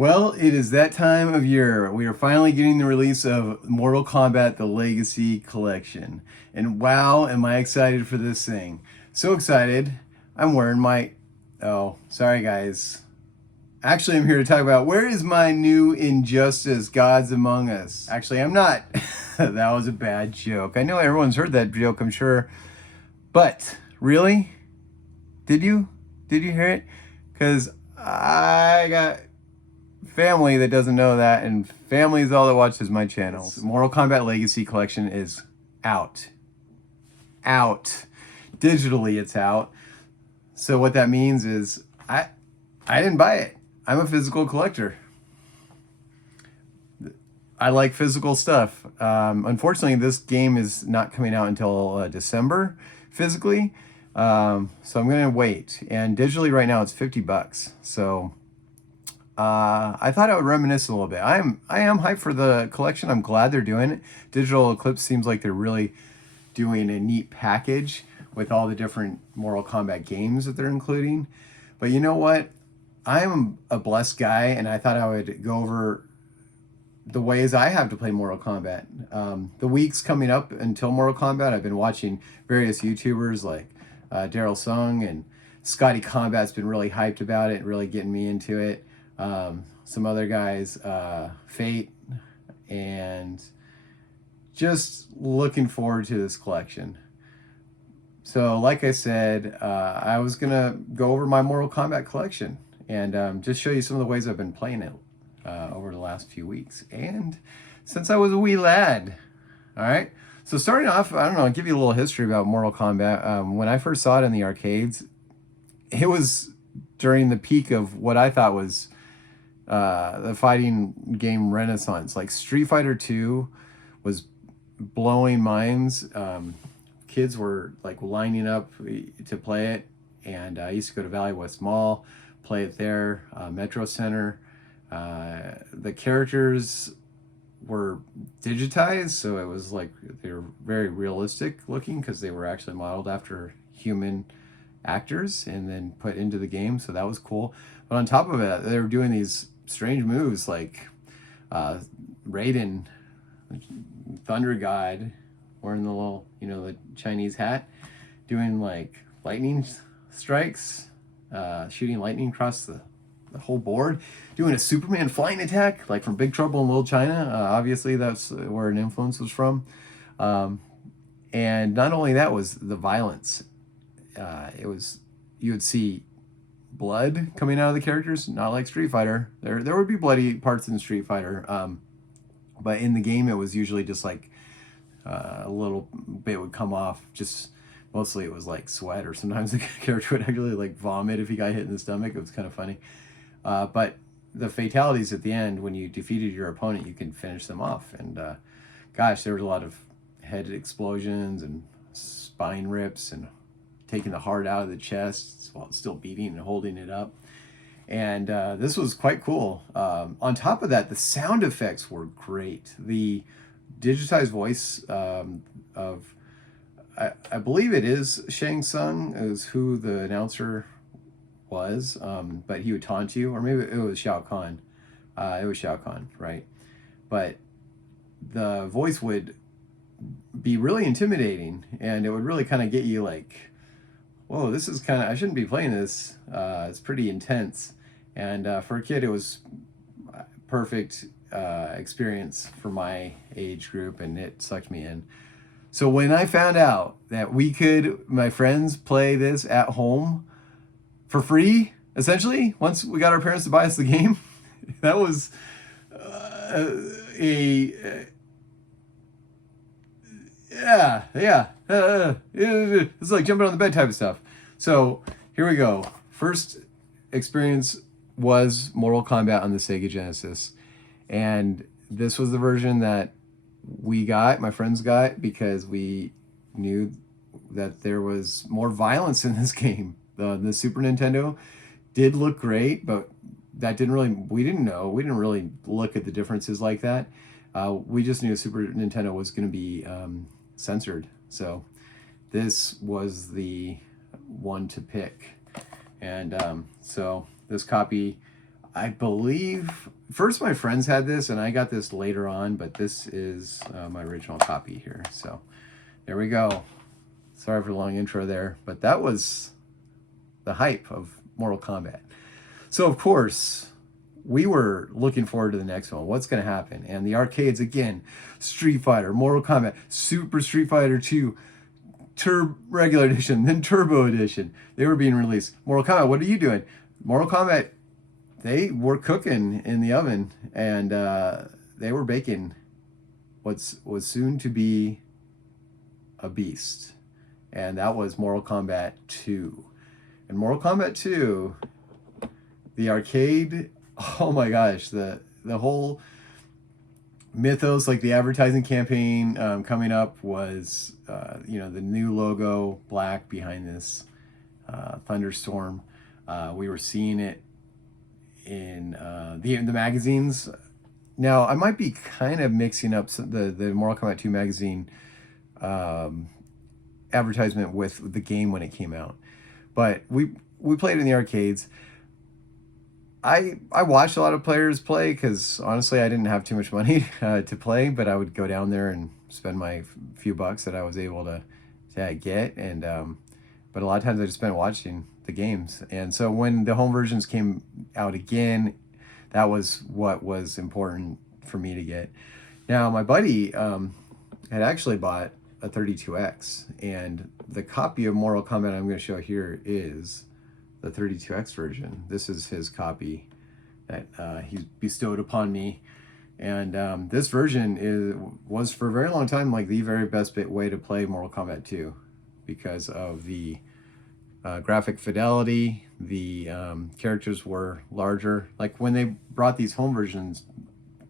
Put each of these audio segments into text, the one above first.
Well, it is that time of year. We are finally getting the release of Mortal Kombat: The Legacy Collection. And wow, am I excited for this thing. So excited. I'm wearing my... Oh, sorry guys. Actually, I'm here to talk about where is my new Injustice Gods Among Us. Actually, I'm not. That was a bad joke. I know everyone's heard that joke, I'm sure. But, really? Did you? Did you hear it? Because I got family that doesn't know that, and family is all that watches my channel. Mortal Kombat Legacy Collection is out. Digitally, it's out. So what that means is I didn't buy it. I'm a physical collector. I like physical stuff. Unfortunately, this game is not coming out until December physically. So I'm gonna wait. And digitally right now it's $50. So I thought I would reminisce a little bit. I am hyped for the collection. I'm glad they're doing it. Digital Eclipse seems like they're really doing a neat package with all the different Mortal Kombat games that they're including. But you know what? I am a blessed guy, and I thought I would go over the ways I have to play Mortal Kombat. The weeks coming up until Mortal Kombat, I've been watching various YouTubers like Daryl Sung, and Scotty Combat's been really hyped about it, really getting me into it. Some other guys, Fate, and just looking forward to this collection. So like I said, I was gonna go over my Mortal Kombat collection and just show you some of the ways I've been playing it over the last few weeks, and since I was a wee lad. All right, so starting off, I don't know, I'll give you a little history about Mortal Kombat. When I first saw it in the arcades, it was during the peak of what I thought was the fighting game renaissance. Like Street Fighter 2 was blowing minds. Kids were like lining up to play it, and I used to go to Valley West Mall, play it there, Metro Center. The characters were digitized, so it was like they were very realistic looking because they were actually modeled after human actors and then put into the game, so that was cool. But on top of it, they were doing these strange moves like Raiden, Thunder God, wearing the little, the Chinese hat, doing like lightning strikes, shooting lightning across the whole board, doing a Superman flying attack like from Big Trouble in Little China. Obviously that's where an influence was from. And not only that was the violence. It was, you would see blood coming out of the characters, not like Street Fighter. There would be bloody parts in Street Fighter, but in the game it was usually just like a little bit would come off. Just mostly it was like sweat, or sometimes the character would actually like vomit if he got hit in the stomach. It was kind of funny. But the fatalities at the end, when you defeated your opponent, you can finish them off. And gosh, there was a lot of head explosions and spine rips and taking the heart out of the chest while it's still beating and holding it up. And this was quite cool. On top of that, the sound effects were great. The digitized voice of, I believe it is Shang Tsung is who the announcer was, but he would taunt you, or maybe it was Shao Kahn. It was Shao Kahn, right? But the voice would be really intimidating, and it would really kind of get you like, whoa, this is kind of, I shouldn't be playing this. It's pretty intense. And for a kid, it was perfect experience for my age group, and it sucked me in. So when I found out that we could, my friends, play this at home for free, essentially, once we got our parents to buy us the game, that was it's like jumping on the bed type of stuff. So here we go. First experience was Mortal Kombat on the Sega Genesis, and this was the version that we got, my friends got, because we knew that there was more violence in this game. The Super Nintendo did look great, but that didn't really, we didn't really look at the differences like that. We just knew Super Nintendo was going to be censored, so this was the one to pick. And so this copy, I believe first my friends had this, and I got this later on, but this is my original copy here. So there we go. Sorry for the long intro there, but that was the hype of Mortal Kombat. So of course, we were looking forward to the next one. What's going to happen? And the arcades again, Street Fighter, Mortal Kombat, Super Street Fighter 2, regular edition, then Turbo edition. They were being released. Mortal Kombat, what are you doing? Mortal Kombat, they were cooking in the oven, and they were baking what was soon to be a beast. And that was Mortal Kombat 2. And Mortal Kombat 2, the arcade, oh my gosh, the whole mythos, like the advertising campaign coming up was, the new logo, black behind this thunderstorm. We were seeing it in the magazines. Now, I might be kind of mixing up the Mortal Kombat 2 magazine advertisement with the game when it came out. But we played it in the arcades. I watched a lot of players play because honestly I didn't have too much money to play, but I would go down there and spend my few bucks that I was able to get, and but a lot of times I just spent watching the games. And so when the home versions came out again, that was what was important for me to get. Now my buddy had actually bought a 32X, and the copy of Mortal Kombat I'm going to show here is the 32X version. This is his copy that he's bestowed upon me, and this version was for a very long time like the very best way to play Mortal Kombat 2 because of the graphic fidelity. The characters were larger. Like when they brought these home versions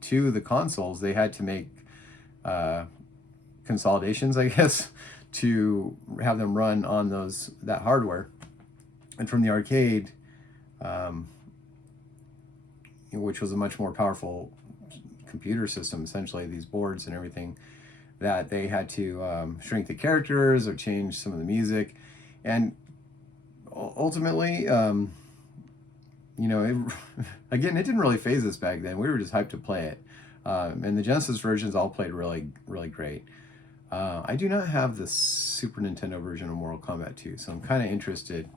to the consoles, they had to make consolidations, I guess, to have them run on that hardware. And from the arcade, which was a much more powerful computer system, essentially, these boards and everything, that they had to shrink the characters or change some of the music. And ultimately, again, it didn't really phase us back then. We were just hyped to play it. And the Genesis versions all played really, really great. I do not have the Super Nintendo version of Mortal Kombat 2, so I'm kind of interested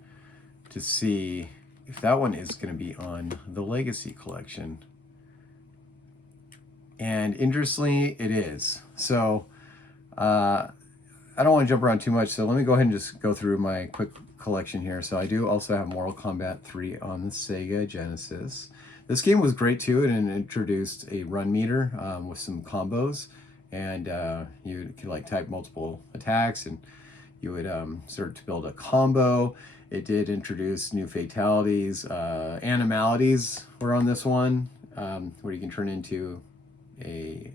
to see if that one is going to be on the Legacy Collection. And interestingly, it is. So I don't want to jump around too much, so let me go ahead and just go through my quick collection here. So I do also have Mortal Kombat 3 on the Sega Genesis. This game was great too, and it introduced a run meter with some combos, and you could like type multiple attacks, and you would start to build a combo. It did introduce new fatalities. Animalities were on this one, where you can turn into a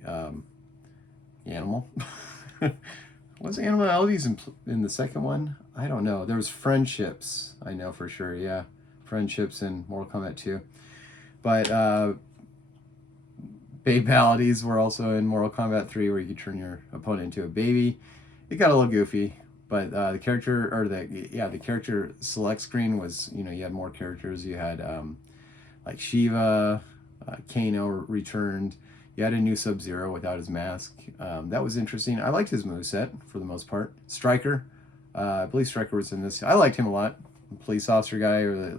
animal. Was animalities in the second one? I don't know. There was friendships, I know for sure, yeah. Friendships in Mortal Kombat 2. But babalities were also in Mortal Kombat 3, where you could turn your opponent into a baby. It got a little goofy, but the character select screen was, you had more characters. You had like Shiva, Kano returned. You had a new Sub-Zero without his mask. That was interesting. I liked his moveset for the most part. Stryker, I believe Stryker was in this. I liked him a lot. Police officer guy, or the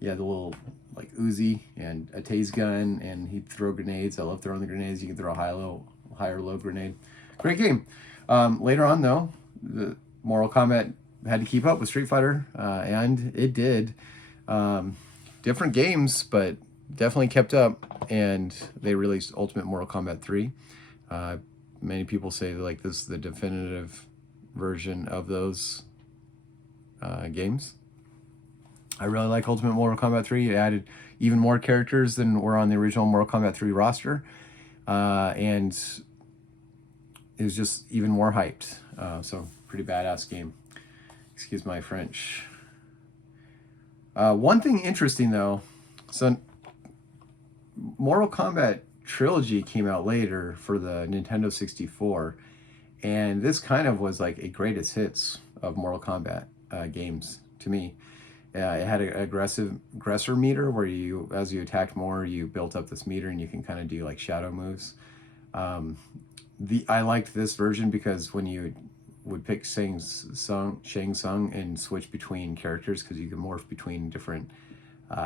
little like Uzi and a tase gun, and he'd throw grenades. I love throwing the grenades. You can throw a high or low grenade. Great game. Later on though, the Mortal Kombat had to keep up with Street Fighter, and it did. Different games, but definitely kept up, and they released Ultimate Mortal Kombat 3. Many people say like this is the definitive version of those games. I really like Ultimate Mortal Kombat 3. It added even more characters than were on the original Mortal Kombat 3 roster, and it was just even more hyped. So pretty badass game. Excuse my French. One thing interesting though, so Mortal Kombat Trilogy came out later for the Nintendo 64, and this kind of was like a greatest hits of Mortal Kombat games to me. It had an aggressor meter where you, as you attacked more, you built up this meter, and you can kind of do like shadow moves. I liked this version because when you would pick Shang Tsung and switch between characters, because you can morph between different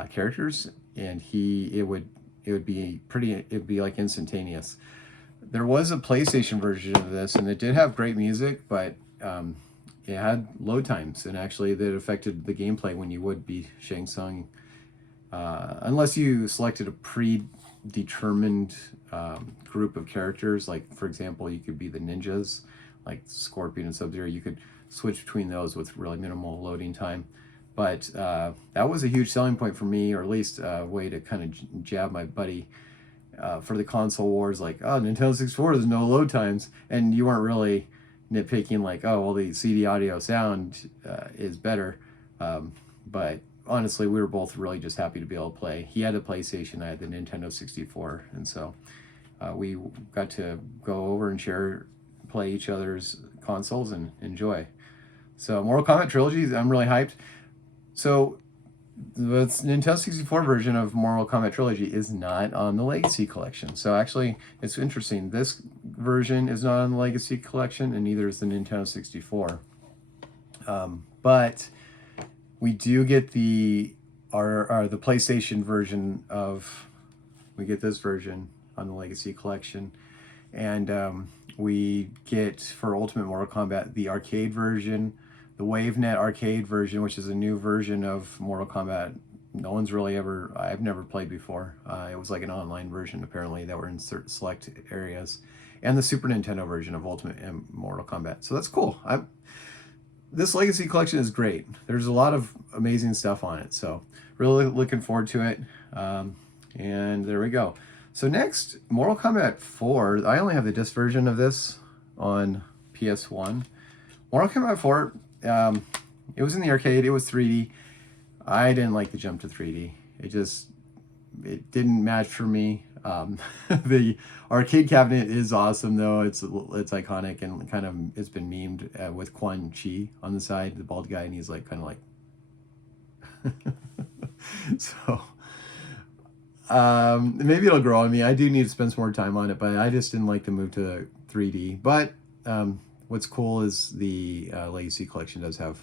characters, and it would be like instantaneous. There was a PlayStation version of this, and it did have great music, but it had load times, and actually that affected the gameplay when you would be Shang Tsung, unless you selected a predetermined group of characters. Like, for example, you could be the ninjas, like Scorpion and Sub-Zero. You could switch between those with really minimal loading time. But that was a huge selling point for me, or at least a way to kind of jab my buddy for the console wars. Like, oh, Nintendo 64, there's no load times. And you weren't really nitpicking like, oh, well, the CD audio sound is better. But honestly, we were both really just happy to be able to play. He had a PlayStation, I had the Nintendo 64. And so we got to go over and play each other's consoles and enjoy. So Mortal Kombat Trilogy, I'm really hyped. So the Nintendo 64 version of Mortal Kombat Trilogy is not on the Legacy Collection. So actually, it's interesting. This version is not on the Legacy Collection, and neither is the Nintendo 64. But we do get the PlayStation version of. We get this version on the Legacy Collection, and we get for Ultimate Mortal Kombat the arcade version, the WaveNet arcade version, which is a new version of Mortal Kombat. No one's really I've never played before. It was like an online version, apparently, that were in certain select areas. And the Super Nintendo version of Ultimate Mortal Kombat. So that's cool. This Legacy Collection is great. There's a lot of amazing stuff on it. So really looking forward to it. And there we go. So next, Mortal Kombat 4. I only have the disc version of this on PS1. Mortal Kombat 4, it was in the arcade. It was 3D. I didn't like the jump to 3D. It didn't match for me. The arcade cabinet is awesome, though. It's iconic, and kind of it's been memed with Quan Chi on the side, the bald guy, and he's like kind of like. So maybe it'll grow on me. I do need to spend some more time on it, but I just didn't like the move to 3D. But what's cool is the Legacy Collection does have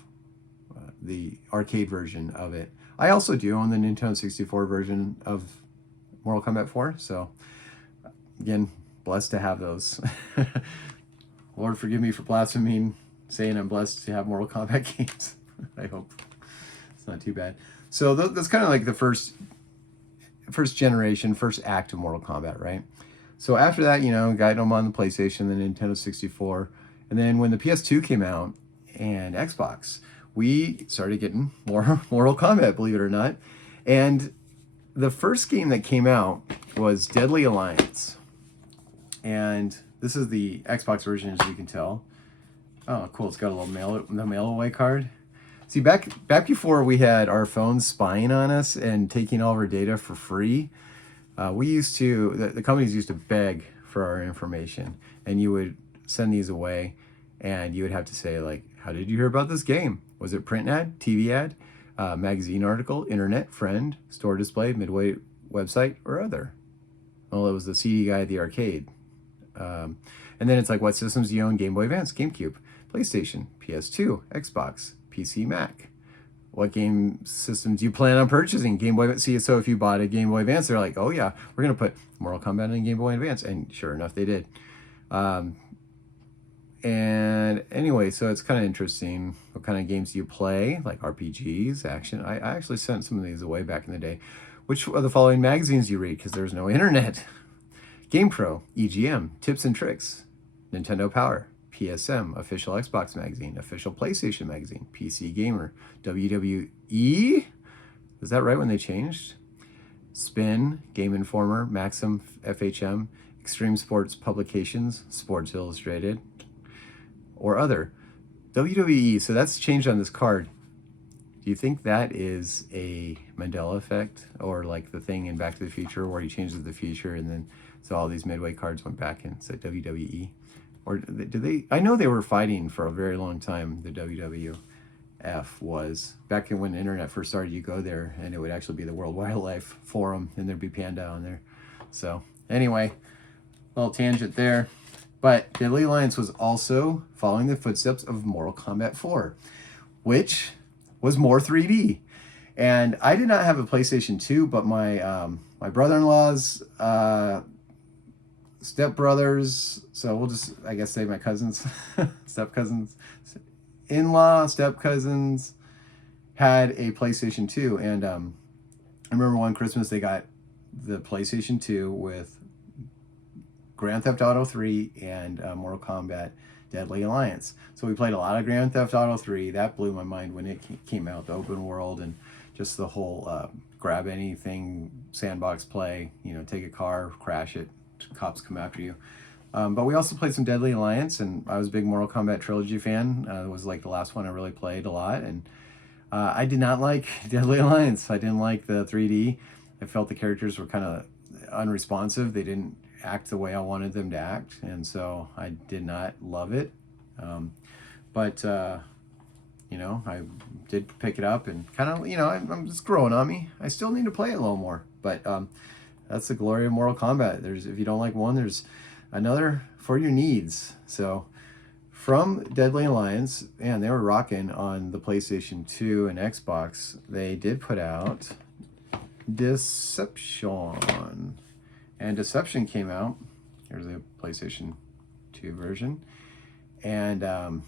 the arcade version of it. I also do own the Nintendo 64 version of Mortal Kombat 4, so again, blessed to have those. Lord forgive me for blaspheming, saying I'm blessed to have Mortal Kombat games. I hope it's not too bad. So that's kind of like the first generation, first act of Mortal Kombat, right? So after that, got them on the PlayStation, the Nintendo 64, and then when the PS2 came out and Xbox, we started getting more Mortal Kombat, believe it or not. And the first game that came out was Deadly Alliance. And this is the Xbox version, as you can tell. Oh, cool. It's got a little mail away card. See, back before we had our phones spying on us and taking all of our data for free, the companies used to beg for our information. And you would send these away, and you would have to say, like, how did you hear about this game? Was it print ad, TV ad, magazine article, internet, friend, store display, Midway website, or other? Well, it was the CD guy at the arcade. And then it's like, what systems do you own? Game Boy Advance, GameCube, PlayStation, PS2, Xbox, PC, Mac. What game systems do you plan on purchasing? Game Boy. See, so if you bought a Game Boy Advance, they're like, oh yeah, we're gonna put Mortal Kombat in Game Boy Advance, and sure enough, they did. And anyway, so it's kind of interesting. What kind of games do you play? Like RPGs, action. I actually sent some of these away back in the day. Which of the following magazines do you read? Because there's no internet. GamePro, EGM, Tips and Tricks, Nintendo Power, PSM, Official Xbox Magazine, Official PlayStation Magazine, PC Gamer, WWE. Is that right when they changed? Spin, Game Informer, Maxim, FHM, Extreme Sports Publications, Sports Illustrated, or other. WWE, so that's changed on this card. Do you think that is a Mandela effect, or like the thing in Back to the Future where he changes the future and then so all these Midway cards went back and said WWE? Or did they? I know they were fighting for a very long time, the WW, F was. Back when the internet first started, you go there and it would actually be the World Wildlife Forum and there'd be panda on there. So anyway, little tangent there. But Deadly Alliance was also following the footsteps of Mortal Kombat 4, which was more 3D. And I did not have a PlayStation 2, but my my brother-in-law's stepbrothers, so we'll just, I guess, say my cousins, step-cousins, in-law, step-cousins, had a PlayStation 2. And I remember one Christmas they got the PlayStation 2 with Grand Theft Auto 3 and Mortal Kombat Deadly Alliance. So we played a lot of Grand Theft Auto 3. That blew my mind when it came out, the open world and just the whole grab anything, sandbox play, you know, take a car, crash it, cops come after you. But we also played some Deadly Alliance, and I was a big Mortal Kombat Trilogy fan. It was like the last one I really played a lot, and I did not like Deadly Alliance. I didn't like the 3D. I felt the characters were kind of unresponsive. They didn't act the way I wanted them to act, and so I did not love it. But you know, I did pick it up and kind of, you know, I'm just growing on me. I still need to play it a little more, but that's the glory of Mortal Kombat. There's, if you don't like one, there's another for your needs. So from Deadly Alliance, and they were rocking on the PlayStation 2 and Xbox. They did put out Deception, and Deception came out. Here's the PlayStation 2 version, and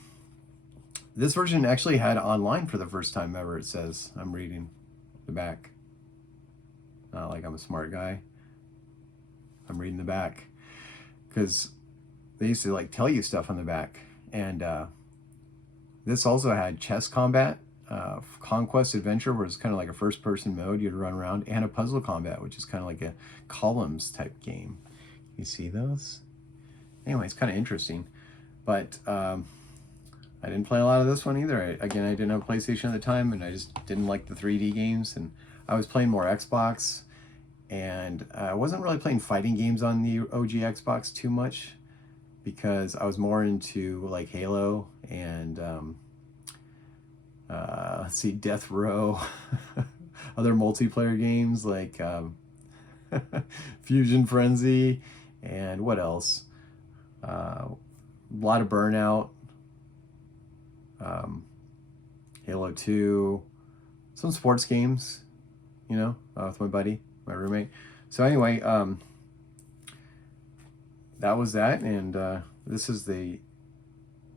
this version actually had online for the first time ever. It says, I'm reading the back. Not like I'm a smart guy. I'm reading the back because they used to like tell you stuff on the back. And this also had chess combat, conquest adventure, where it's kind of like a first-person mode. You'd run around, and a puzzle combat, which is kind of like a columns type game. You see those? Anyway, it's kind of interesting, but I didn't play a lot of this one either. Again, I didn't have a PlayStation at the time, and I just didn't like the 3D games, and I was playing more Xbox, and I wasn't really playing fighting games on the OG Xbox too much, because I was more into like Halo and let's see, Death Row, other multiplayer games like Fusion Frenzy, and what else? A lot of Burnout, Halo 2, some sports games, you know, with my buddy, my roommate. So anyway, that was that, and this is the,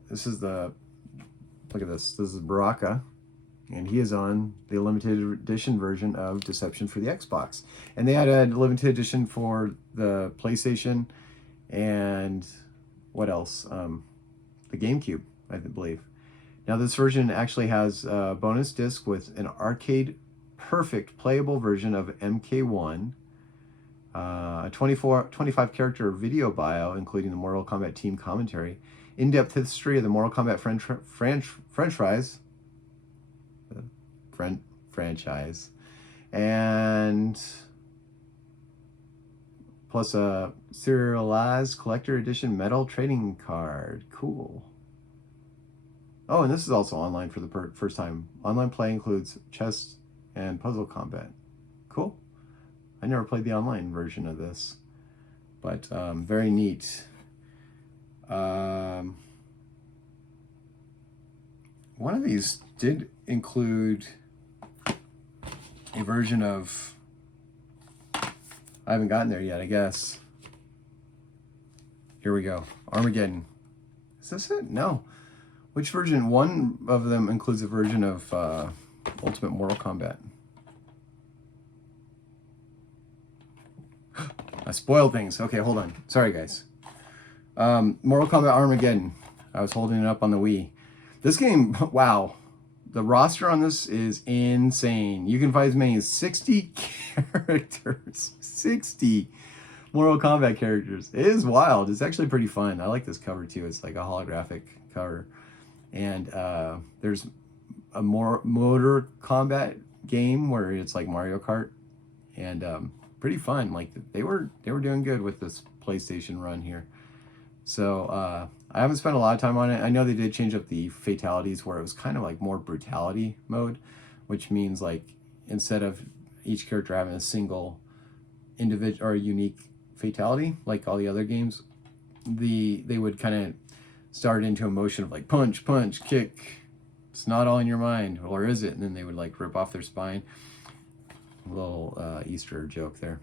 look at this. This is Baraka, and he is on the limited edition version of Deception for the Xbox. And they had a limited edition for the PlayStation and what else? The GameCube, I believe. Now this version actually has a bonus disc with an arcade perfect playable version of MK1, a 25 character video bio including the Mortal Kombat team commentary, in-depth history of the Mortal Kombat franchise, and plus a serialized collector edition metal trading card. Cool. Oh, and this is also online for the first time. Online play includes chess and puzzle combat. Cool. I never played the online version of this, but very neat. One of these did include a version of, I haven't gotten there yet, I guess. Here we go. Armageddon. Is this it? No. Which version? One of them includes a version of Ultimate Mortal Kombat. I spoiled things. Okay, hold on. Sorry, guys. Mortal Kombat Armageddon. I was holding it up on the Wii. This game, wow. The roster on this is insane. You can fight as many as 60 characters. 60 Mortal Kombat characters. It is wild. It's actually pretty fun. I like this cover too. It's like a holographic cover. And there's a more motor combat game where it's like Mario Kart, and pretty fun. Like they were doing good with this PlayStation run here. So I haven't spent a lot of time on it. I know they did change up the fatalities where it was kind of like more brutality mode, which means like instead of each character having a single individual or unique fatality like all the other games, they would kind of start into a motion of like punch, punch, kick. It's not all in your mind, or is it? And then they would like rip off their spine. A little Easter joke there.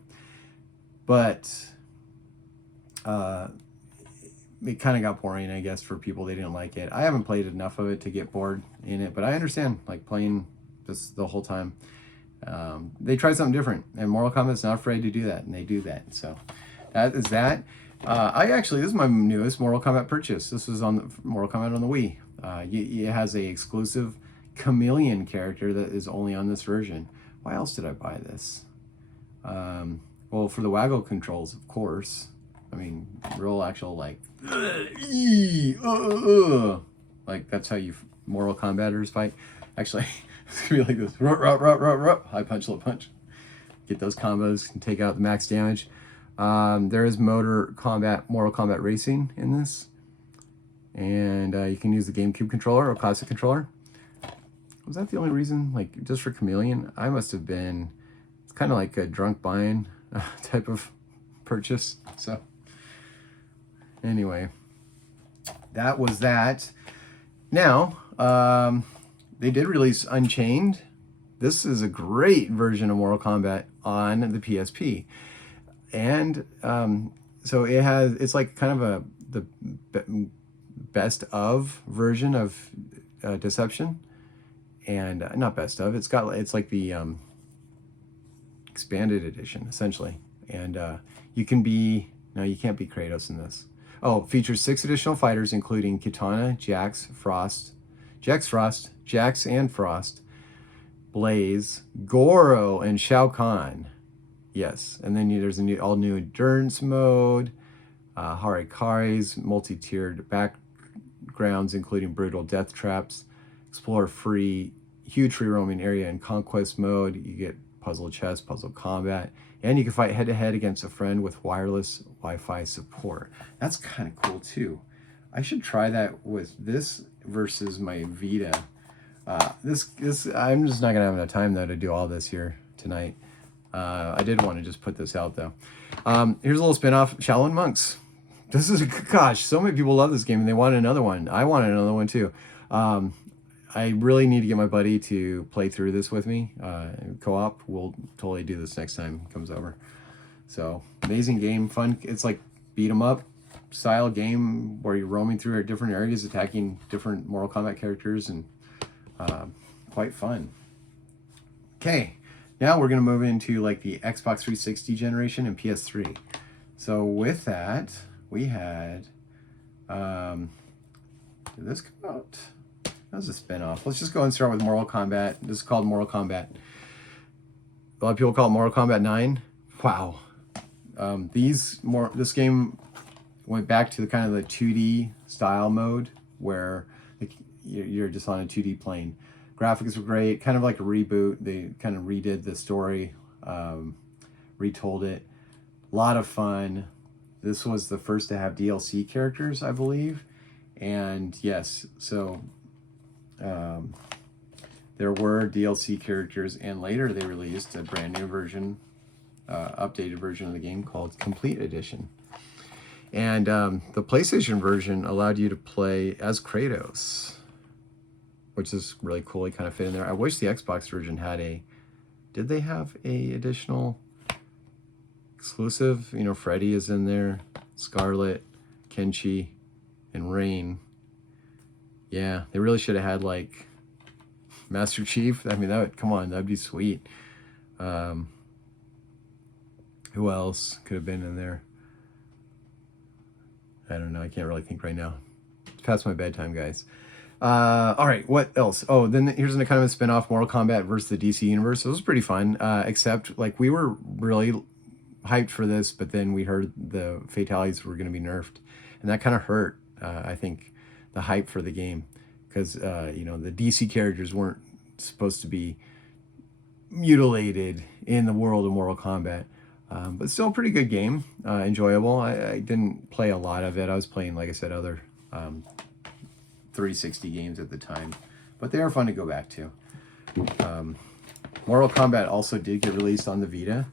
But it kind of got boring, I guess, for people. They didn't like it. I haven't played enough of it to get bored in it, but I understand like playing this the whole time. They tried something different, and Mortal Kombat's not afraid to do that, and they do that. So that is that. This is my newest Mortal Kombat purchase. This was on the Mortal Kombat on the Wii. It has a exclusive chameleon character that is only on this version. Why else did I buy this? Well, for the waggle controls, of course. I mean, real actual like, like that's how you Mortal Kombaters fight. Actually, it's gonna be like this. High punch, low punch. Get those combos and take out the max damage. There is Mortal Kombat Racing in this. And you can use the GameCube controller or classic controller. Was that the only reason? Like, just for Chameleon? I must have been... It's kind of like a drunk buying type of purchase. So, anyway. That was that. Now, they did release Unchained. This is a great version of Mortal Kombat on the PSP. And so it's like kind of the best of version of Deception, and not best of. It's like the expanded edition essentially, and you can't be Kratos in this. Oh, features 6 additional fighters including Kitana, Jax and Frost, Blaze, Goro, and Shao Kahn. Yes, and then there's a all new endurance mode, Harikari's multi-tiered backgrounds, including brutal death traps, explore huge free roaming area in conquest mode. You get puzzle chess, puzzle combat, and you can fight head-to-head against a friend with wireless Wi-Fi support. That's kind of cool too. I should try that with this versus my Vita. I'm just not gonna have enough time though to do all this here tonight. I did want to just put this out though. Here's a little spin-off, Shaolin Monks. This is, gosh, so many people love this game and they wanted another one. I wanted another one too. I really need to get my buddy to play through this with me. Co-op, we'll totally do this next time he comes over. So, amazing game, fun. It's like beat 'em up style game where you're roaming through different areas, attacking different Mortal Kombat characters, and quite fun. Okay. Now we're going to move into like the Xbox 360 generation and PS3. So with that, we had, did this come out? That was a spin-off. Let's just go and start with Mortal Kombat. This is called Mortal Kombat. A lot of people call it Mortal Kombat 9. Wow. This game went back to the kind of the 2D style mode where you're just on a 2D plane. Graphics were great, kind of like a reboot. They kind of redid the story, retold it. A lot of fun. This was the first to have DLC characters, I believe. And yes, so there were DLC characters, and later they released a brand new version, updated version of the game called Complete Edition. And the PlayStation version allowed you to play as Kratos, which is really cool. He kind of fit in there. I wish the Xbox version had did they have a additional exclusive? You know, Freddy is in there, Scarlet, Kenshi, and Rain. Yeah, they really should have had like Master Chief. I mean, come on, that'd be sweet. Who else could have been in there? I don't know. I can't really think right now. It's past my bedtime, guys. All right, what else? Oh, then here's a kind of a spin-off, Mortal Kombat versus the DC Universe. So it was pretty fun, except like we were really hyped for this, but then we heard the fatalities were going to be nerfed, and that kind of hurt, I think, the hype for the game, because you know, the DC characters weren't supposed to be mutilated in the world of Mortal Kombat. But still a pretty good game, enjoyable. I didn't play a lot of it. I was playing, like I said, other 360 games at the time, but they are fun to go back to. Mortal Kombat also did get released on the Vita.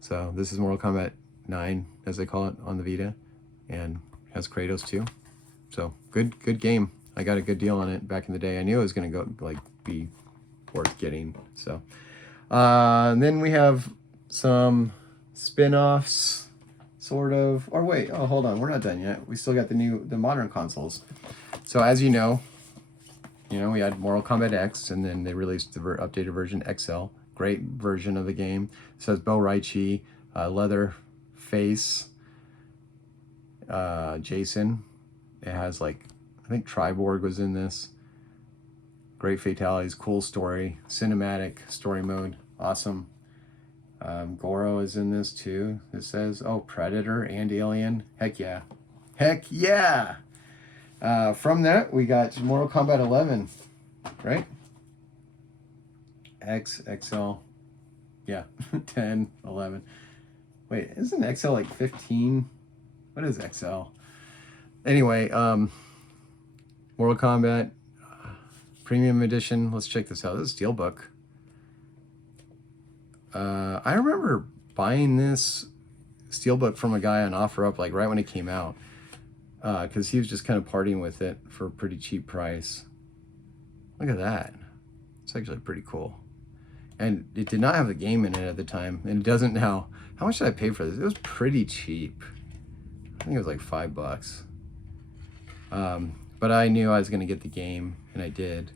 So this is Mortal Kombat 9, as they call it, on the Vita, and has Kratos too. So good game. I got a good deal on it back in the day. I knew it was going to go be worth getting. So then we have some spin-offs, sort of. Or wait, oh, hold on, we're not done yet. We still got the modern consoles. So as you know, we had Mortal Kombat X, and then they released the updated version XL. Great version of the game. It says Bo Raichi, Leatherface, Jason. It has I think Triborg was in this. Great fatalities, cool story, cinematic story mode, awesome. Goro is in this too. It says, oh, Predator and Alien. Heck yeah. Heck yeah! From that, we got Mortal Kombat 11, right? XL. Yeah, 10, 11. Wait, isn't XL 15? What is XL? Anyway, Mortal Kombat Premium Edition. Let's check this out. This is Steelbook. I remember buying this Steelbook from a guy on OfferUp right when it came out, because he was just kind of partying with it for a pretty cheap price. Look at that. It's actually pretty cool. And it did not have the game in it at the time, and it doesn't now. How much did I pay for this? It was pretty cheap. I think it was like $5. But I knew I was going to get the game, and I did.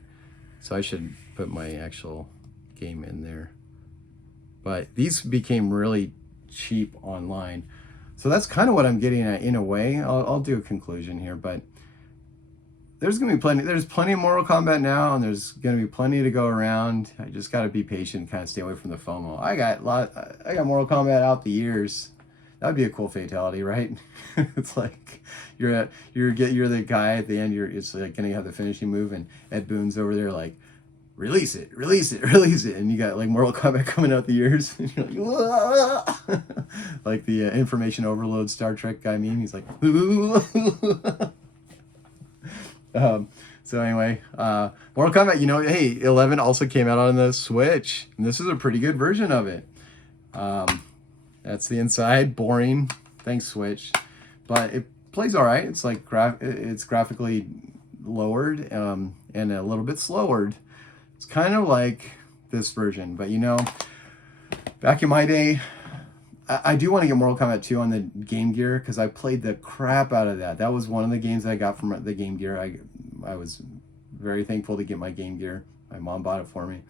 So I should put my actual game in there. But these became really cheap online. So that's kind of what I'm getting at in a way. I'll do a conclusion here, but there's going to be plenty. There's plenty of Mortal Kombat now, and there's going to be plenty to go around. I just got to be patient, kind of stay away from the FOMO. I got Mortal Kombat out the years. That'd be a cool fatality, right? It's like you're the guy at the end. It's like gonna have the finishing move, and Ed Boon's over there like, release it, and you got Mortal Kombat coming out the years, and you're like, like the information overload Star Trek guy meme. He's like, so anyway, Mortal Kombat. Hey, 11 also came out on the Switch, and this is a pretty good version of it. That's the inside. Boring. Thanks, Switch. But it plays all right. It's it's graphically lowered and a little bit slowered. It's kind of like this version. But back in my day, I do want to get Mortal Kombat 2 on the Game Gear, because I played the crap out of that. That was one of the games I got from the Game Gear. I was very thankful to get my Game Gear. My mom bought it for me.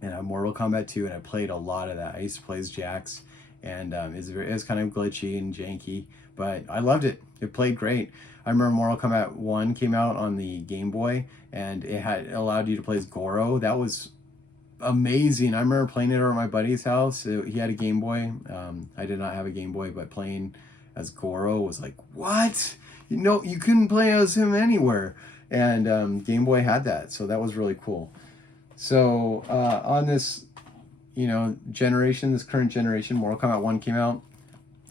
And I have Mortal Kombat 2, and I played a lot of that. I used to play as Jax. And it was kind of glitchy and janky, but I loved it. It played great. I remember Mortal Kombat 1 came out on the Game Boy, and it allowed you to play as Goro. That was amazing. I remember playing it over at my buddy's house. He had a Game Boy. I did not have a Game Boy, but playing as Goro was like, what? You couldn't play as him anywhere. And Game Boy had that, so that was really cool. So on this this current generation, Mortal Kombat 1 came out.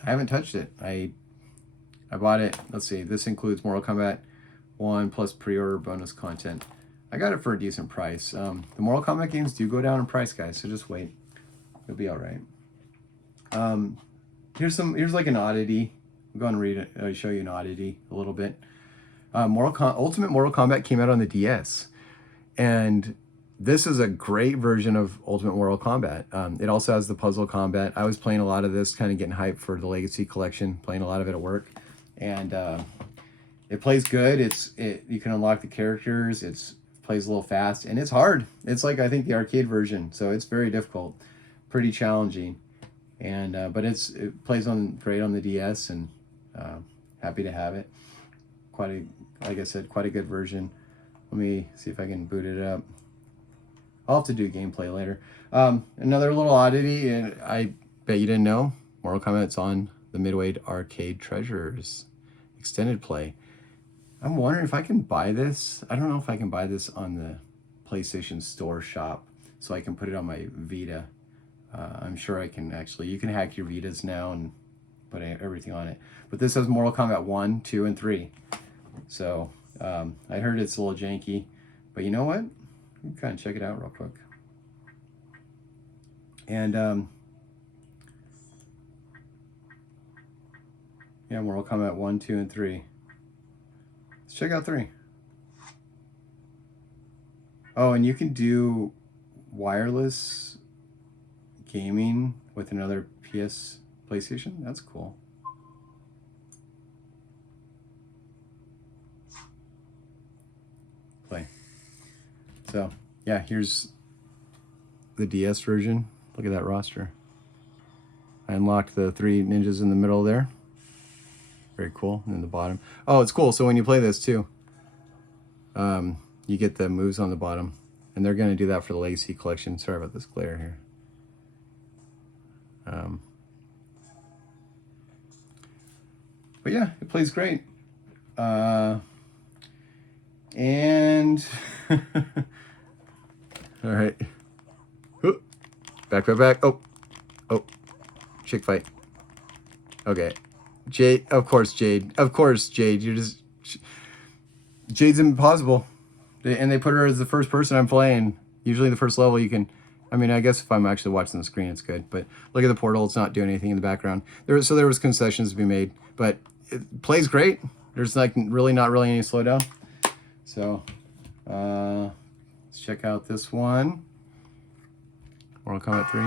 I haven't touched it. I bought it. Let's see. This includes Mortal Kombat 1 plus pre-order bonus content. I got it for a decent price. The Mortal Kombat games do go down in price, guys, so just wait. It'll be all right. Here's like an oddity. I'll go and read it. Show you an oddity a little bit. Ultimate Mortal Kombat came out on the DS, and this is a great version of Ultimate Mortal Kombat. It also has the puzzle combat. I was playing a lot of this, kind of getting hyped for the Legacy Collection, playing a lot of it at work. And it plays good. You can unlock the characters. It plays a little fast, and it's hard. It's like, I think, the arcade version, so it's very difficult, pretty challenging. And but it plays great on the DS, and happy to have it. Like I said, quite a good version. Let me see if I can boot it up. I'll have to do gameplay later. Another little oddity, and I bet you didn't know, Mortal Kombat's on the Midway Arcade Treasures extended play. I'm wondering if I can buy this. I don't know if I can buy this on the PlayStation Store shop, so I can put it on my Vita. I'm sure I can actually, you can hack your Vitas now and put everything on it. But this has Mortal Kombat 1, 2, and 3. So I heard it's a little janky, but you know what? You can kind of check it out real quick. And yeah, Mortal Kombat 1, 2, and 3. Let's check out 3. Oh, and you can do wireless gaming with another PlayStation. That's cool. Play. So yeah, here's the DS version. Look at that roster. I unlocked the 3 ninjas in the middle there. Very cool. And in the bottom. Oh, it's cool. So when you play this too, you get the moves on the bottom. And they're going to do that for the Legacy Collection. Sorry about this glare here. But yeah, it plays great. And all right. Ooh. Back. Oh, chick fight. Okay. Jade, of course, Jade. You're just... Jade's impossible. And they put her as the first person I'm playing. Usually the first level you can... I mean, I guess if I'm actually watching the screen, it's good. But look at the portal. It's not doing anything in the background. So there was concessions to be made. But it plays great. There's like not really any slowdown. So let's check out this one. Mortal Kombat 3.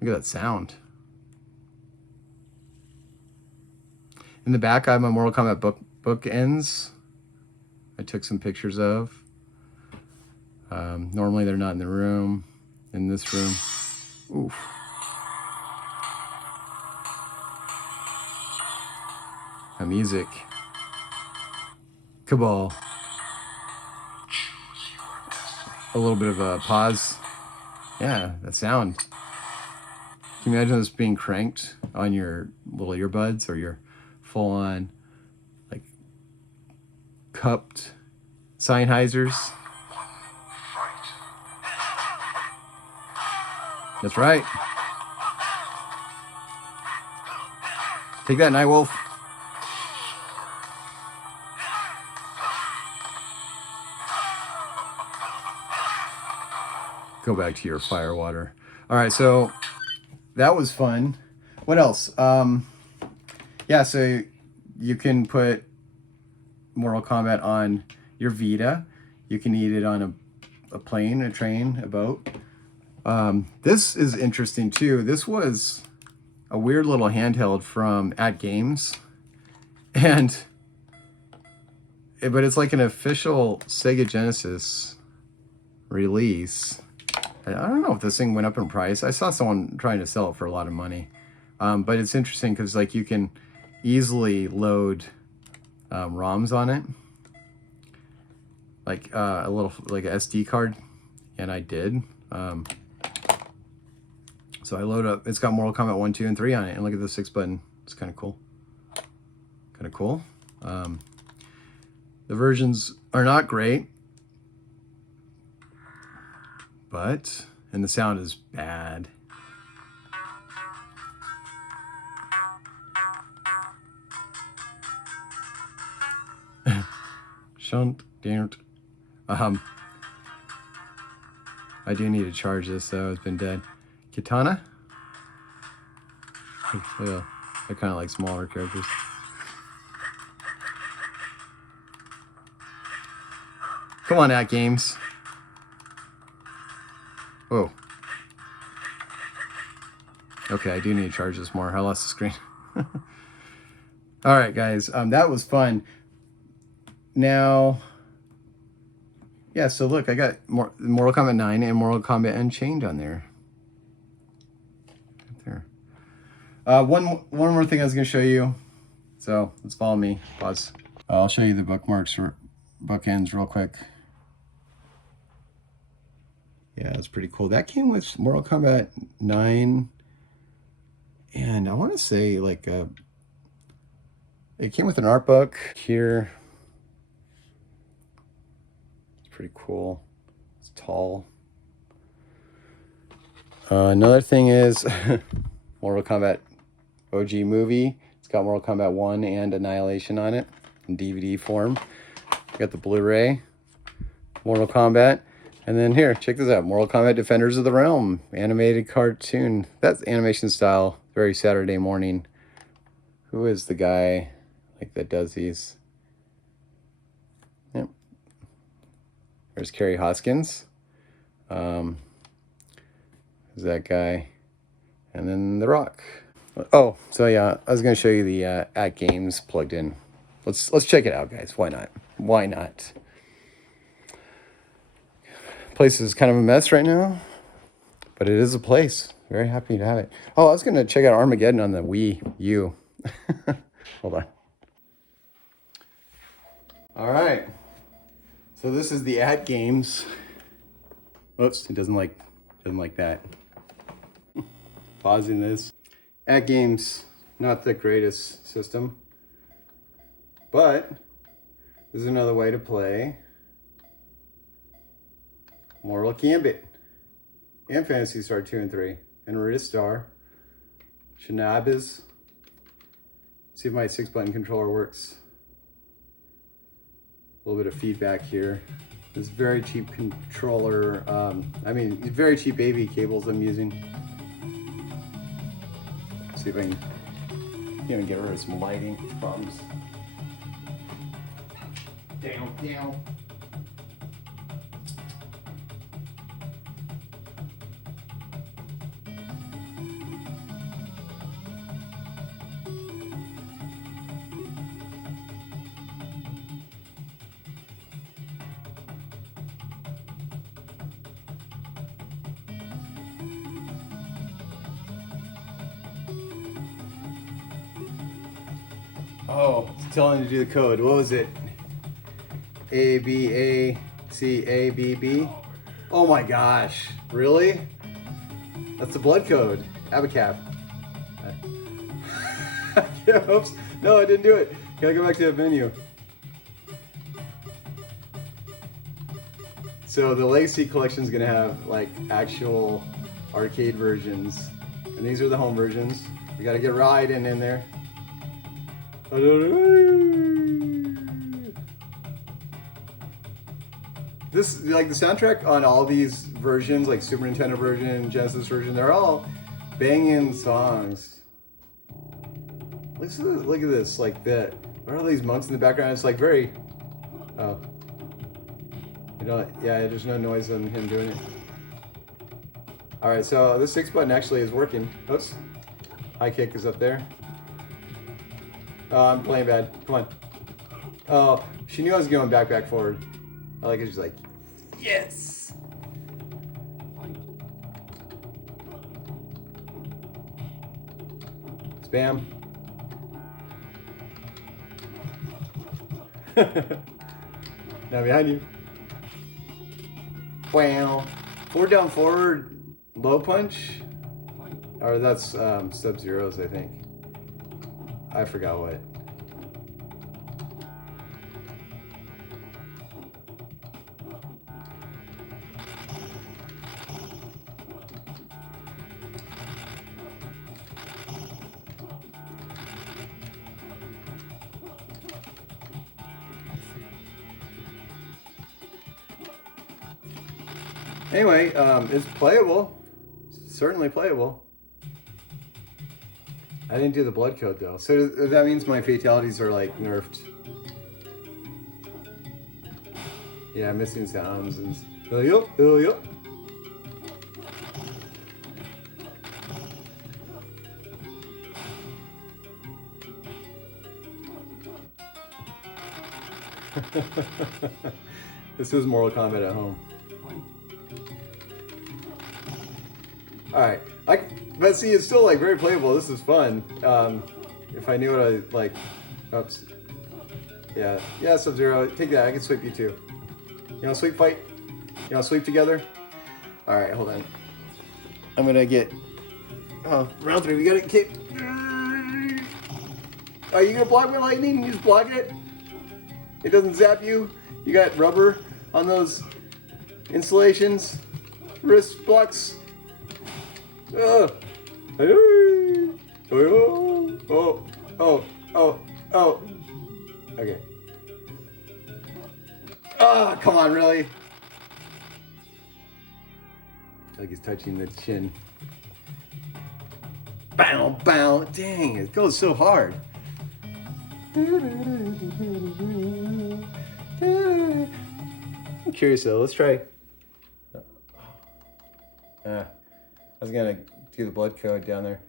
Look at that sound. In the back, I have my Mortal Kombat bookends. I took some pictures of. Normally they're not in the room. In this room. Oof. The music. Cabal. A little bit of a pause. Yeah, that sound. Can you imagine this being cranked on your little earbuds or your full-on, like, cupped Sennheisers? That's right. Take that, Nightwolf. Go back to your fire water. All right, so that was fun. What else? Yeah, so you can put Mortal Kombat on your Vita. You can eat it on a plane, a train, a boat. This is interesting too. This was a weird little handheld from At Games, but it's like an official Sega Genesis release. I don't know if this thing went up in price. I saw someone trying to sell it for a lot of money, but it's interesting because like you can easily load ROMs on it, like a little like an SD card, and I did. So I load up. It's got Mortal Kombat 1, 2, and 3 on it, and look at the 6 button. It's kind of cool. The versions are not great, and the sound is bad. Shunt, damned. I do need to charge this though. It's been dead. Kitana. Yeah, I kind of like smaller characters. Come on, At Games. Whoa. Okay, I do need to charge this more. I lost the screen. All right, guys. That was fun. Now, yeah, so look, I got Mortal Kombat 9 and Mortal Kombat Unchained on there. Right there. One more thing I was going to show you. So let's follow me. Pause. I'll show you the bookmarks or bookends real quick. Yeah, that's pretty cool. That came with Mortal Kombat 9, and I want to say like it came with an art book here. It's pretty cool. It's tall. Another thing is Mortal Kombat OG movie. It's got Mortal Kombat 1 and Annihilation on it in DVD form. Got the Blu-ray, Mortal Kombat. And then here, check this out. Mortal Kombat Defenders of the Realm. Animated cartoon. That's animation style. Very Saturday morning. Who is the guy like that does these? Yep. There's Kerry Hoskins. Who's that guy? And then The Rock. Oh, so yeah, I was going to show you the at games plugged in. Let's check it out, guys. Why not? Why not? Place is kind of a mess right now, but it is a place. Very happy to have it. Oh, I was going to check out Armageddon on the Wii U. Hold on. All right. So this is the at games. Oops, it doesn't like that. Pausing this. At games, not the greatest system, but this is another way to play Mortal Kombat and Phantasy Star 2 and 3 and Ristar, Shinabis. See if my 6-button controller works. A little bit of feedback here. This very cheap controller, very cheap AV cables I'm using. See if I can even get rid of some lighting problems. Down. Oh, it's telling to do the code. What was it? ABACABB? Oh my gosh, really? That's the blood code. Abacab. Oops. No, I didn't do it. Gotta go back to the menu. So the Legacy Collection is gonna have like actual arcade versions, and these are the home versions. We gotta get Raiden in there. This, like the soundtrack on all these versions, like Super Nintendo version, Genesis version, they're all banging songs. Look at this, like that. What are these monks in the background? It's like very, oh. You know, yeah, there's no noise on him doing it. All right, so this 6-button actually is working. Oops, high kick is up there. Oh, I'm playing bad. Come on. Oh, she knew I was going back, forward. I like it. She's like, yes. Spam. Now behind you. Wow. Forward, down, forward, low punch. Or that's Sub-Zero's, I think. I forgot what. Anyway, it's playable. Certainly playable. I didn't do the blood code though, so that means my fatalities are like nerfed. Yeah, missing sounds and yup. This is Mortal Kombat at home. All right, but see, it's still like very playable. This is fun. If I knew what I like, oops. Yeah, Sub-Zero, take that. I can sweep you too. You want to sweep fight? You want to sweep together? All right, hold on. I'm gonna get. Oh, round 3. We gotta kick. Are you gonna block my lightning? You just block it. It doesn't zap you. You got rubber on those installations, wrist blocks. Oh, oh, oh, oh, oh, oh. Okay. Oh, come on, really? Like he's touching the chin. Bow, bow. Dang, it goes so hard. I'm curious though. Let's try. I was gonna do the blood code down there,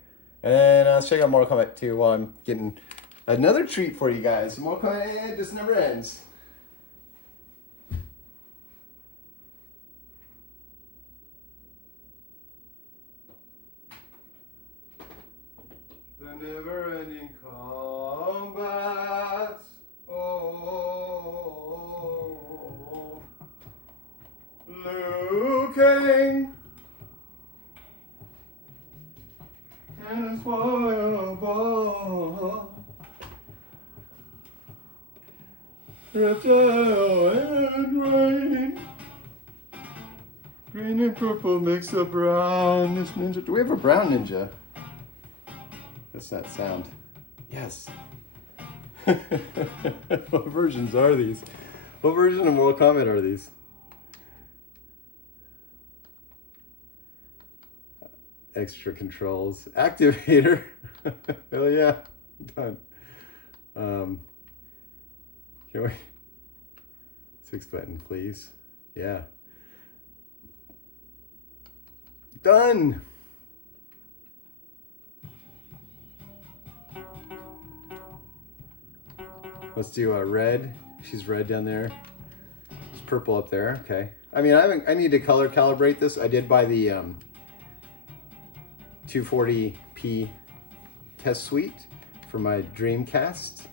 and let's check out Mortal Kombat 2 while I'm getting another treat for you guys. Mortal Kombat just never ends. The never-ending combat. Oh, Liu Kang. And it's fireball. Reptile and rain. Green and purple makes a brownish ninja. Do we have a brown ninja? That's that sound. Yes. What versions are these? What version of Mortal Kombat are these? Extra controls. Activator. Hell yeah. Done. Can we? 6 button, please. Yeah. Done. Let's do a red. She's red down there. There's purple up there. Okay. I mean, I need to color calibrate this. I did buy the 240p test suite for my Dreamcast.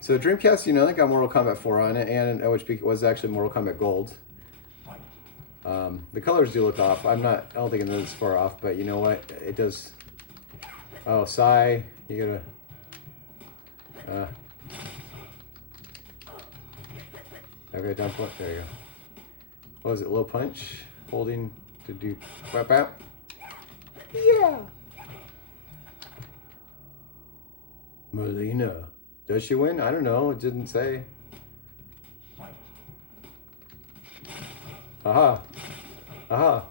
So Dreamcast, you know, they got Mortal Kombat 4 on it, and which was actually Mortal Kombat Gold. The colors do look off. I don't think it's far off, but you know what? It does. Oh, Sai, you gotta. Okay, down point. There you go. What was it? Low punch, holding to do. Whap out. Yeah. Melina. Does she win? I don't know. It didn't say. Aha. Aha.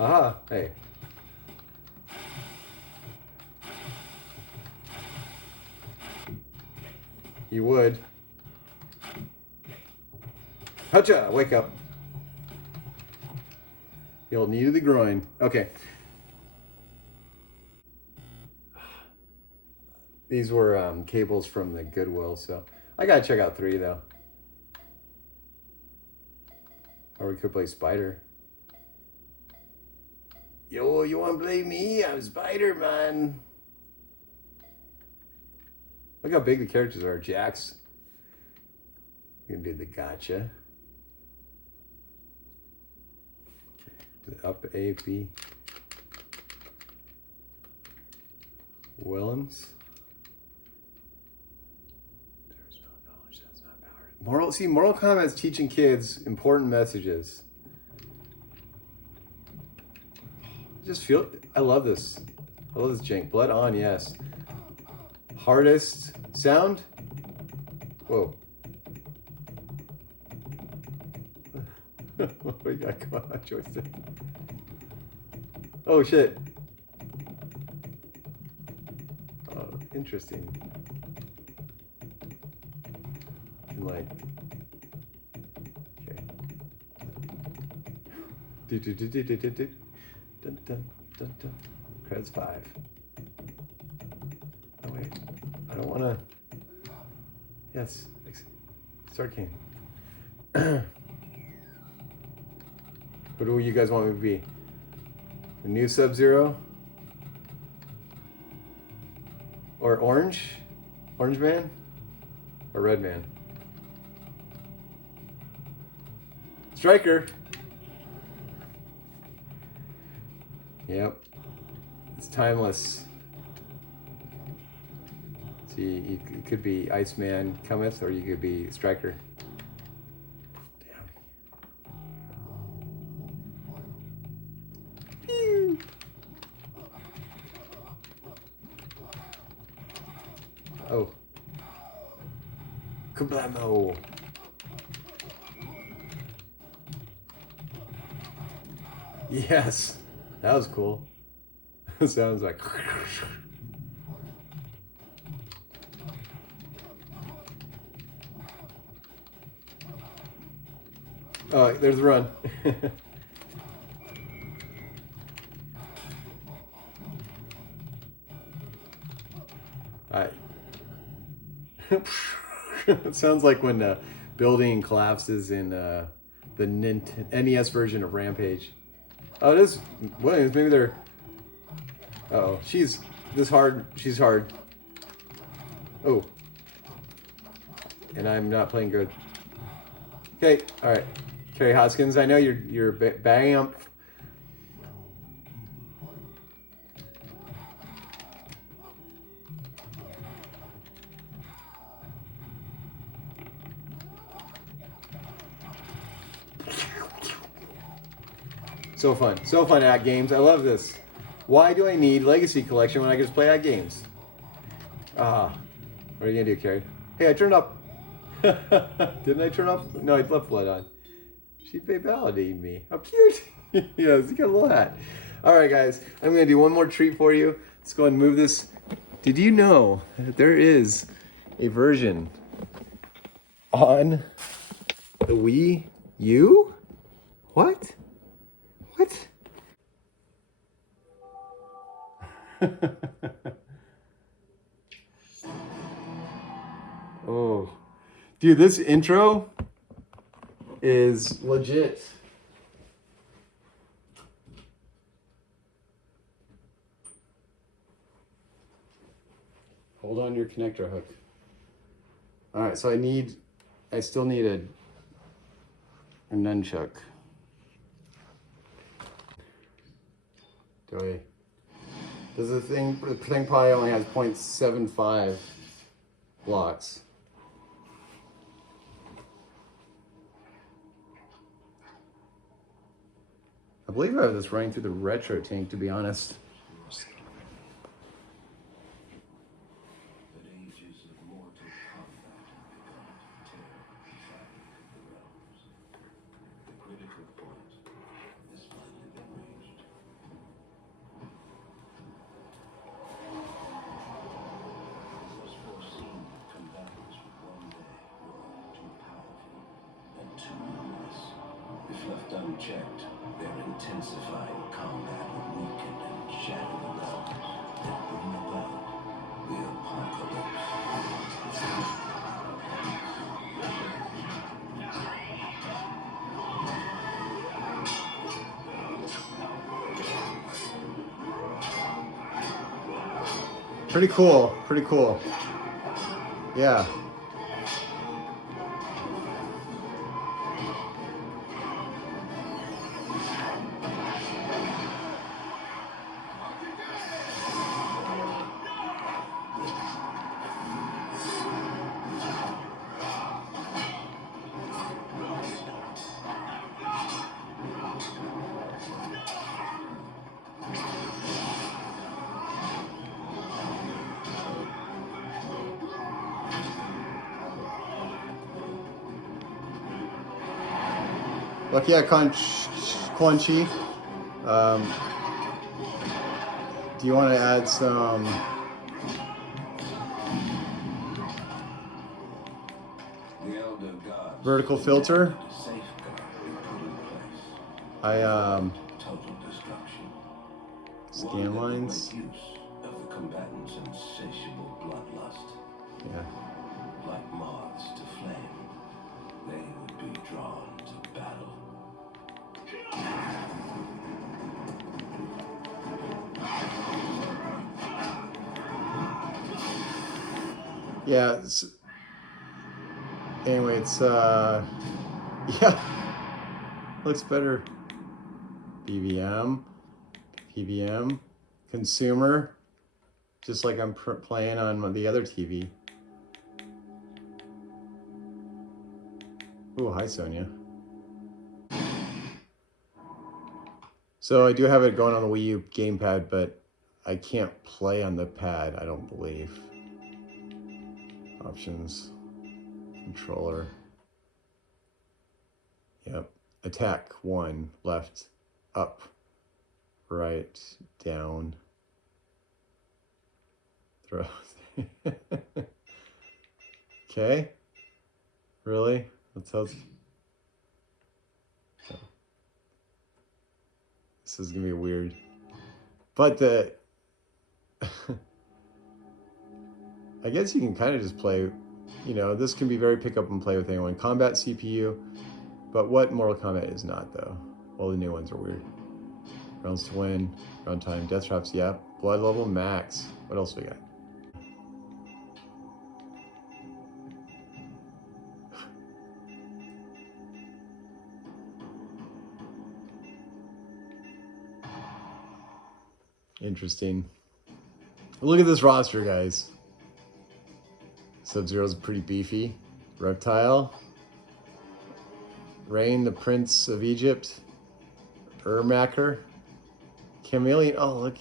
Aha. Hey. You would. Hacha! Wake up. The old knee to the groin. Okay. These were cables from the Goodwill, so I gotta check out 3 though. Or we could play Spider. Yo, you wanna play me? I'm Spider-Man. Look how big the characters are. Jax. You can do the gotcha. Okay. Up A, B. Willems. Mortal Kombat's teaching kids important messages. I love this. I love this jank. Blood on, yes. Hardest sound. Whoa. What we got going on, joystick? Oh shit. Oh, interesting. Like, okay. Dun, dun, dun, dun. Credits 5. Oh wait, I don't want to. Yes, start game. What do you guys want me to be? The new Sub-Zero? Or Orange? Orange Man? Or Red Man? Striker. Yep. It's timeless. See, you could be Iceman Cometh, or you could be Striker. Damn. Pew. Oh. Kablamo. Yes. That was cool. It sounds like... Oh, there's the run. Alright. It sounds like when the building collapses in the NES version of Rampage. Oh, it is Williams. Maybe they're... Uh-oh. She's hard. She's hard. Oh. And I'm not playing good. Okay. All right. Kerry Hoskins, I know you're banging up. So fun. So fun at games. I love this. Why do I need Legacy Collection when I can just play at games? Ah. What are you gonna do, Kerry? Hey, I turned up. Didn't I turn off? No, I left light on. She validated me. How cute. Yes, you got a little hat. All right, guys. I'm going to do one more treat for you. Let's go and move this. Did you know that there is a version on the Wii U? What? What? Oh. Dude, this intro is legit. Hold on to your connector hook. All right, so I still need a nunchuck. The thing probably only has 0.75 blocks. I believe I have this running through the retro tank, to be honest. If left unchecked, their intensifying combat will weaken and shatter the realms that bring about the apocalypse. Pretty cool, pretty cool. Yeah. Look, yeah, Quan Chi. Do you want to add some vertical filter? Scan lines. Yeah. Like moths to flame, they would be drawn to battle. Yeah. Anyway, it's yeah, looks better. PVM, consumer, just like I'm playing on the other TV. Oh, hi, Sonia. So I do have it going on the Wii U gamepad, but I can't play on the pad, I don't believe. Options. Controller. Yep. Attack 1, left, up, right, down, throw. Okay. Really? That's how it's... This is gonna be weird. But the I guess you can kind of just play, you know, this can be very pick up and play with anyone. Combat CPU, but what Mortal Kombat is not though. All the new ones are weird. Rounds to win, round time, death traps, yeah. Blood level max. What else we got? Interesting. Look at this roster, guys. Sub-Zero's pretty beefy. Reptile. Rain, the Prince of Egypt. Ermacher. Chameleon. Oh, look,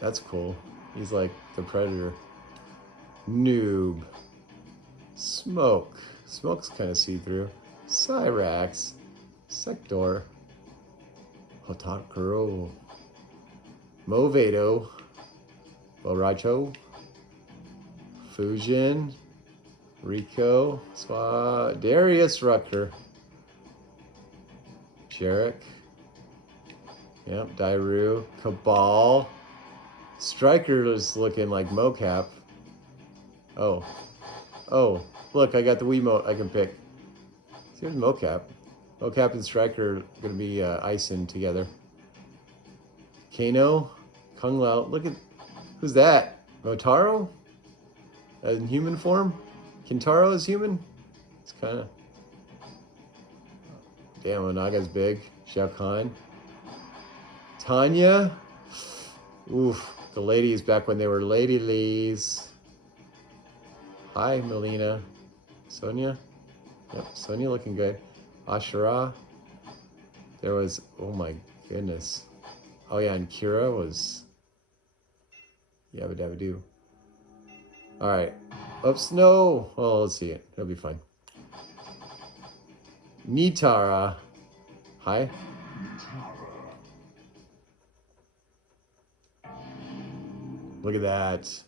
that's cool. He's like the Predator. Noob. Smoke. Smoke's kind of see-through. Cyrax. Sector. Hotakuro. Movado. Boracho. Fujin. Rico. Darius Rucker. Jarek. Yep, Dairu. Cabal. Striker is looking like mocap. Oh. Oh, look, I got the Wiimote I can pick. Here's mocap. Mocap and Striker are going to be icing together. Kano. Kung Lao. Look at... Who's that? Motaro? In human form? Kintaro is human? It's kind of... Damn, Onaga's big. Shao Kahn. Tanya. Oof. The ladies back when they were ladies. Hi, Melina. Sonia. Yep, Sonia looking good. Ashura. There was... Oh my goodness. Oh yeah, and Kira was... Yabba dabba doo. Alright. Oops, no! Well, let's see it. It'll be fine. Nitara. Hi. Look at that.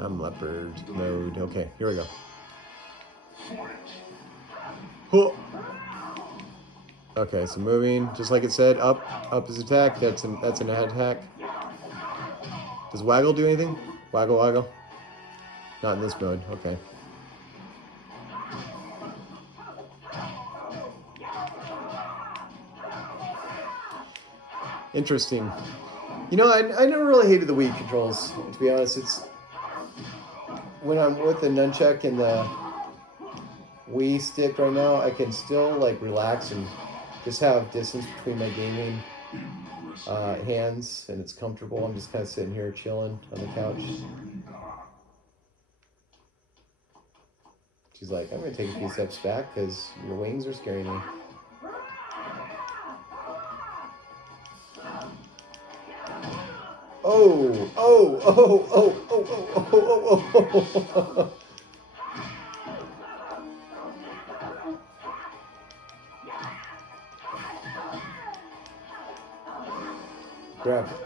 I'm leopard mode. Okay, here we go. Huh. Okay, so moving, just like it said, up is attack. That's an attack. Does Waggle do anything? Waggle. Not in this mode. Okay. Interesting. You know, I never really hated the Wii controls, to be honest. It's when I'm with the nunchuck and the Wii stick right now, I can still like relax and just have distance between my gaming hands, and it's comfortable. I'm just kind of sitting here chilling on the couch. She's like, I'm going to take a few steps back because your wings are scaring me. Oh. Grab it.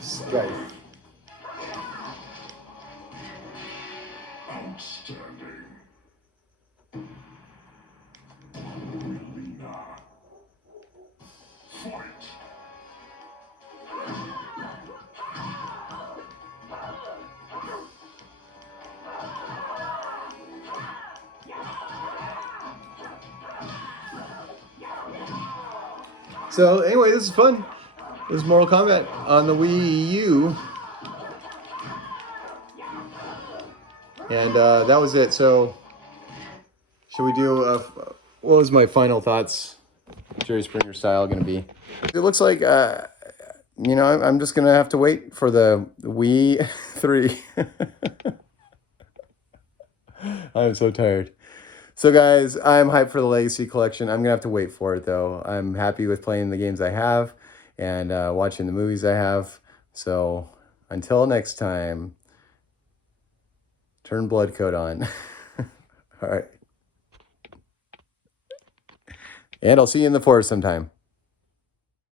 Strife. Outstanding. Fight. So anyway, this is fun. This is Mortal Kombat on the Wii U. And that was it. So should we do, what was my final thoughts, Jerry Springer style, going to be? It looks like, you know, I'm just going to have to wait for the Wii 3. I'm so tired. So guys, I'm hyped for the Legacy Collection. I'm gonna have to wait for it though. I'm happy with playing the games I have and watching the movies I have. So until next time, turn blood coat on. All right. And I'll see you in the forest sometime.